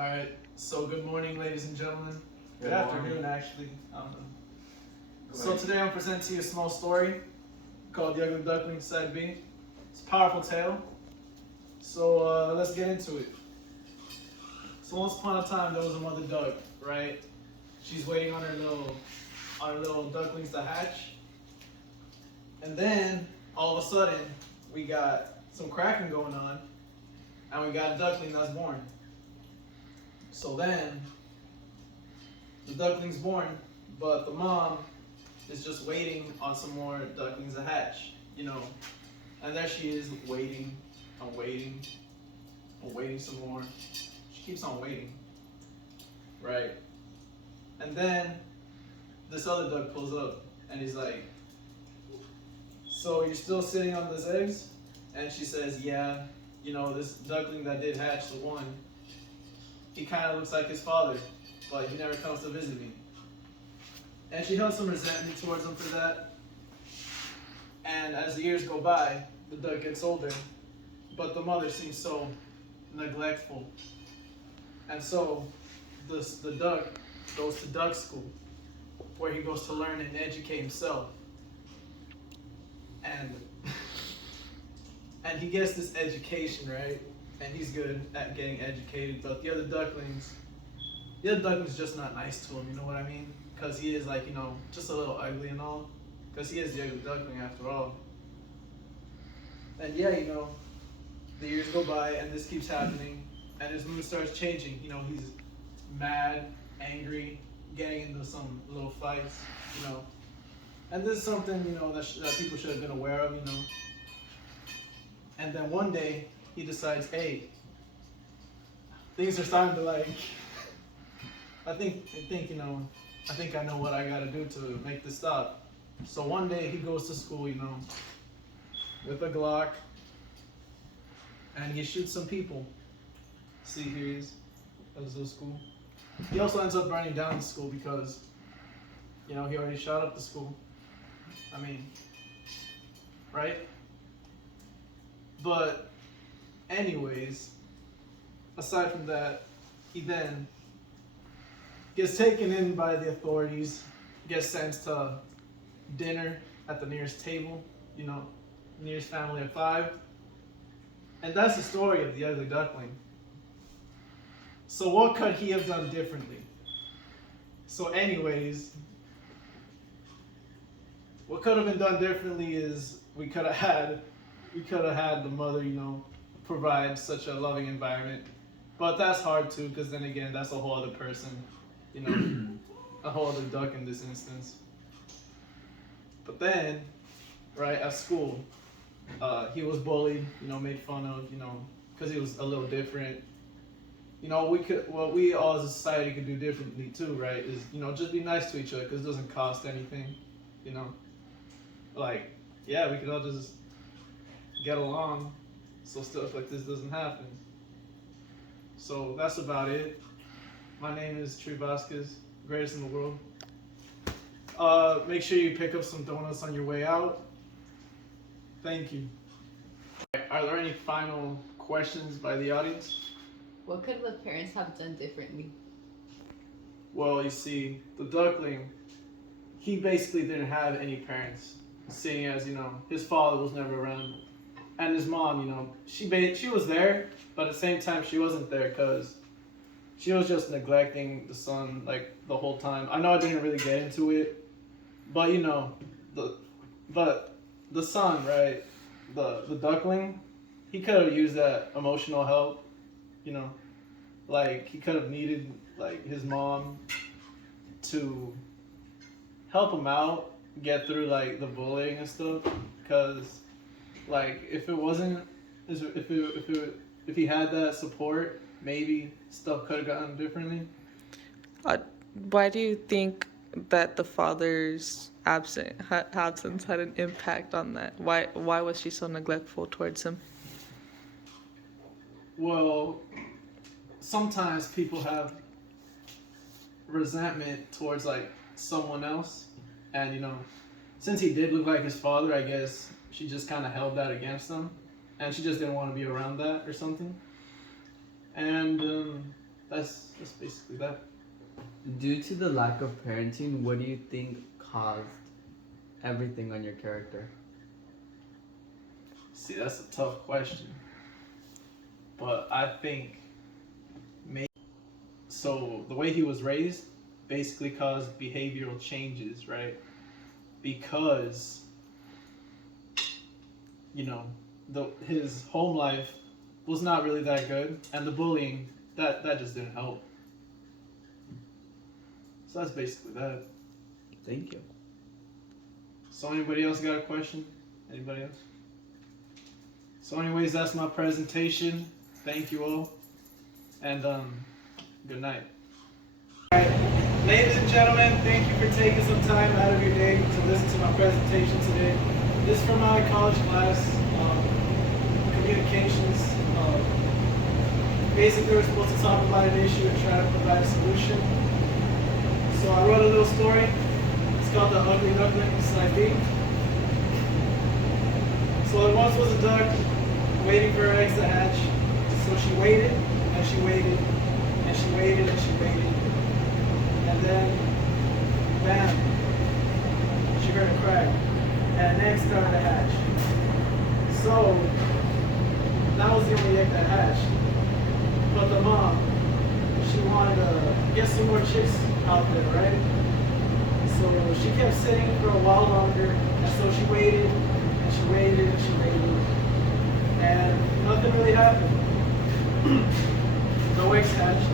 All right. So good morning, ladies and gentlemen. Good afternoon, actually. I don't know. So today I'm presenting to you a small story called The Ugly Duckling Side B. It's a powerful tale. So let's get into it. So once upon a time, there was a mother duck, right? She's waiting on her little ducklings to hatch. And then all of a sudden, we got some cracking going on, and we got a duckling that's born. So then, the duckling's born, but the mom is just waiting on some more ducklings to hatch, And there she is waiting, and waiting, and waiting some more. She keeps on waiting, right? And then this other duck pulls up, and he's like, "So you're still sitting on those eggs?" And she says, "Yeah, this duckling that did hatch, the one, he kind of looks like his father, but he never comes to visit me." And she held some resentment towards him for that. And as the years go by, the duck gets older, but the mother seems so neglectful. And so the duck goes to duck school, where he goes to learn and educate himself. And he gets this education, right? And he's good at getting educated, but the other ducklings just not nice to him, you know what I mean? Because he is just a little ugly and all. Because he is the ugly duckling after all. And yeah, the years go by and this keeps happening, and his mood starts changing. He's mad, angry, getting into some little fights, And this is something, that people should have been aware of, And then one day, he decides, hey, things are starting to I think I know what I gotta do to make this stop. So one day he goes to school, with a Glock, and he shoots some people. See, here he is at his school. He also ends up burning down the school because, he already shot up the school. I mean, right? But anyways, aside from that, he then gets taken in by the authorities, gets sent to dinner at the nearest table, nearest family of 5. And that's the story of the ugly duckling. So what could he have done differently? So anyways, what could have been done differently is we could have had the mother, provide such a loving environment. But that's hard too, because then again, that's a whole other person, a whole other duck in this instance. But then, right, at school, he was bullied, made fun of, because he was a little different. What we all as a society could do differently too, right, is, just be nice to each other, because it doesn't cost anything, yeah, we could all just get along so stuff like this doesn't happen. So that's about it. My name is Chuy Vazquez, greatest in the world. Make sure you pick up some donuts on your way out. Thank you. Are there any final questions by the audience? What could the parents have done differently? Well, you see, the duckling, he basically didn't have any parents, seeing as, his father was never around. And his mom, she was there, but at the same time, she wasn't there because she was just neglecting the son, the whole time. I know I didn't really get into it, but, the son, right, the duckling, he could have used that emotional help, he could have needed, his mom to help him out, get through, the bullying and stuff, because, if it wasn't, if he had that support, maybe stuff could have gotten differently. Why do you think that the father's absence had an impact on that? Why was she so neglectful towards him? Well, sometimes people have resentment towards someone else, and since he did look like his father, I guess she just kind of held that against him, and she just didn't want to be around that or something. And that's basically that. Due to the lack of parenting, what do you think caused everything on your character? See, that's a tough question. But I think maybe so the way he was raised basically caused behavioral changes, right? Because his home life was not really that good, and the bullying that just didn't help. So that's basically that. Thank you. So anybody else got a question? Anybody else? So anyways, that's my presentation. Thank you all, and good night. All right, ladies and gentlemen, thank you for taking some time out of your day to listen to my presentation today. This is from my college class, communications. Basically, we're supposed to talk about an issue and try to provide a solution. So I wrote a little story. It's called The Ugly Duckling, Side B. So there once was a duck waiting for her eggs to hatch. So she waited, and she waited, and she waited, and she waited. And then, bam, she heard a crack, and an egg started to hatch. So, that was the only egg that hatched. But the mom, she wanted to get some more chicks out there, right? So she kept sitting for a while longer, and so she waited, and she waited, and she waited, and nothing really happened. No eggs hatched.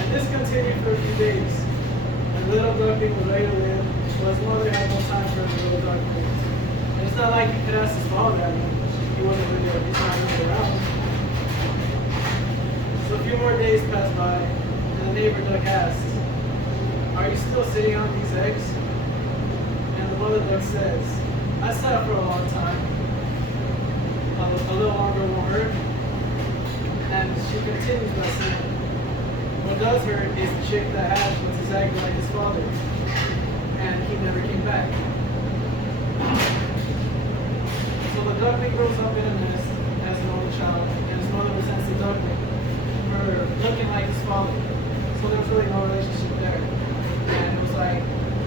And this continued for a few days. And little duckling was ready to live, but his mother had no time for the little duckling. And it's not like you could ask his father, I mean, he's not really around. So a few more days passed by, and the neighbor duck asked, "Are you still sitting on these eggs?" And the mother duck says, "I sat for a long time. A little longer won't hurt." And she continues by saying, "What does hurt is the chick that hatched was exactly like his father, and he never came back." So the duckling grows up in a nest as an only child, and his mother resents the duckling for looking like his father. So there was really no relationship there. And it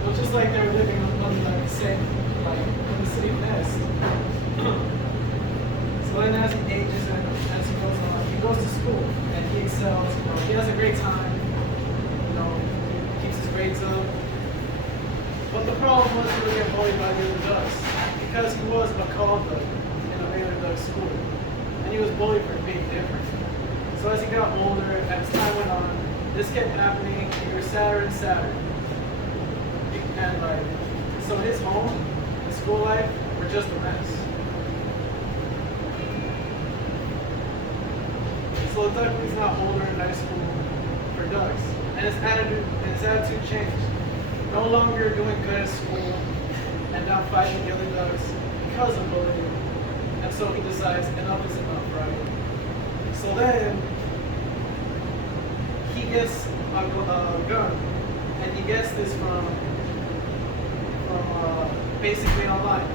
was just like they were living under like the same, like in the same nest. So then as he ages and as he goes on, he goes to school and he excels. He has a great time. Keeps his grades up. But the problem was he would get bullied by the other ducks because he was a call duck in a regular duck school, and he was bullied for being different. So as he got older, as time went on, this kept happening, and he grew sadder and sadder. And so his home and school life were just a mess. So the duckling's now older in high school for ducks, and his attitude changed. No longer doing good at school, and now fighting the other ducks because of bullying. And so he decides enough is enough, right? So then he gets a gun, and he gets this from basically online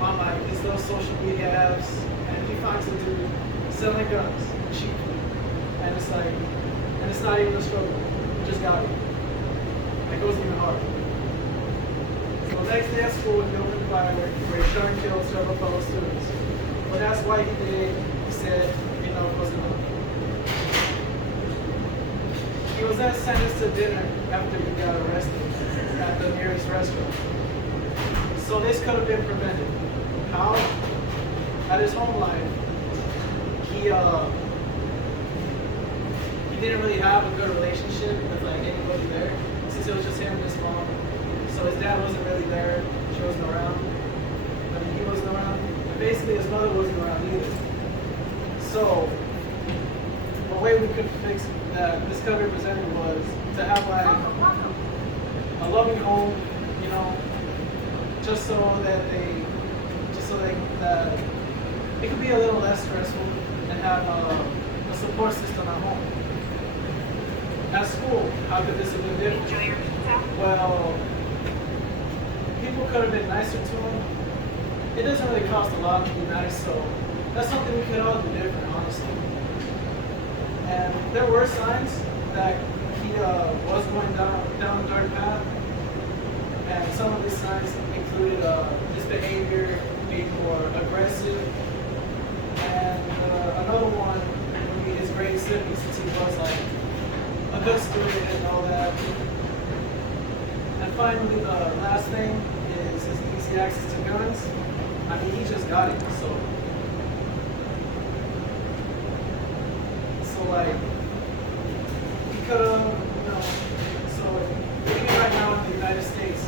on like these little social media apps, and he finds a dude selling guns cheaply, and it's not even a struggle. He just got it. It goes even harder. So the next day at school, he opened fire where he shot and killed several fellow students. But that's why he did it. He said, enough was enough. He was then sentenced to dinner after he got arrested at the nearest restaurant. So this could have been prevented. How? At his home life, he didn't really have a good relationship with like anybody there, since it was just him and his mom. So his dad wasn't really there. She wasn't around. I mean, he wasn't around. And basically, his mother wasn't around either. So the way we could fix that this could be presented was to have like a loving home, just so that it could be a little less stressful and have a support system at home. At school, how could this have been different? Well, people could have been nicer to him. It doesn't really cost a lot to be nice, so that's something we could all do different, honestly. And there were signs that he was going down a dark path, and some of his signs included his behavior being more aggressive, and another one would be his grade 70 since he was like a good student and all that. And finally, the last thing is his easy access to guns. I mean, he just got it, so like he could have, so even right now in the United States,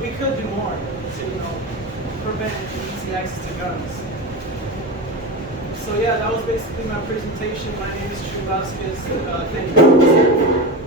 we could do more to, prevent easy access to guns. So yeah, that was basically my presentation. My name is Chuy Vazquez. Thank you.